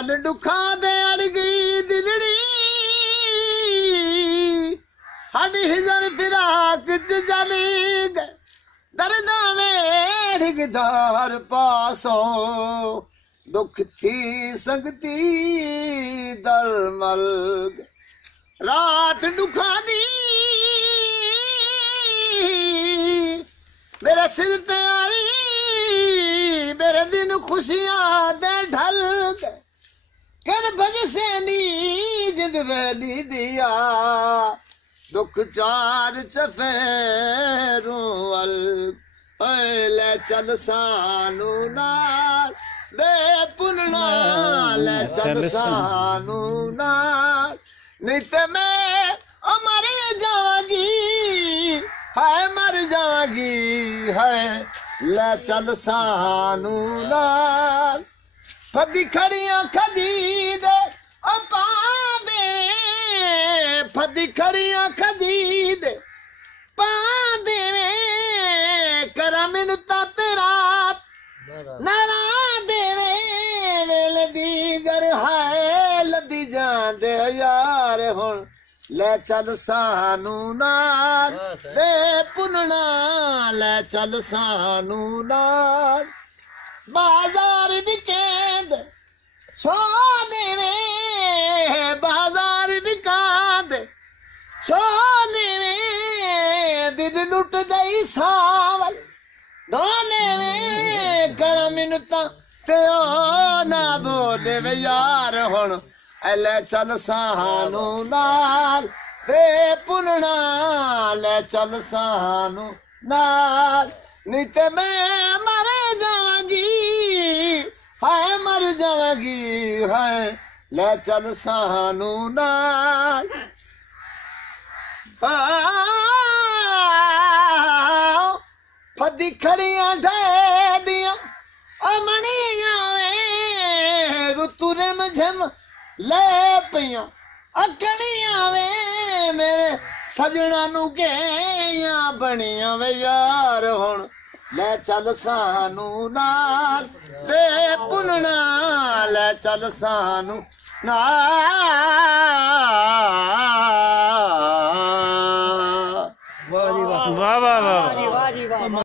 नाल दुखा दे अड़ गई दिलड़ी हडी हिजर फिराक च जली गए दर्दा वेड़ पासों दुख थी सकती दरमल रात दुखा दी मेरे सिर ते आई मेरे दिन खुशियां दे ढल कर भजसे नी जिंद वैली दिया दुख चार चफेरू अल ले चल सानू नाल दे पुनना ले चल सानू नाल नहीं ते मैं मर जावांगी है मर जावांगी है ले चल सानू नाल फदी खड़ियां खजीद अपा दे फदी खड़ियां खजीद पा दे करा मिन्नतां तेरा नारा देवे वेल दीगर है लदी जांदे यार हुण ले चल सानू नाल दे पुनना ले चल सानू नाल बाजार विकेंद छोने वे बाजार विकांद छोने वे दिल लुट गई सावल दोने वे कर मिन्नतां ते ओ ना बोले वे यार हुण ले चल सानू नाल दे पुनना ले चल सानू नाल नहीं ते मैं मर जावांगी हाय मर जावांगी हाय ले चल सानू नाल फदी खड़ियां ढे दियां अमणियां वे रुतुरे मझम ले पियां अखड़ियां वे मेरे सजना नू गेया बनियां वे यार हुण ले चल सानू नाल दे पुनना ले चल सानू नाल वाह वाह वाह।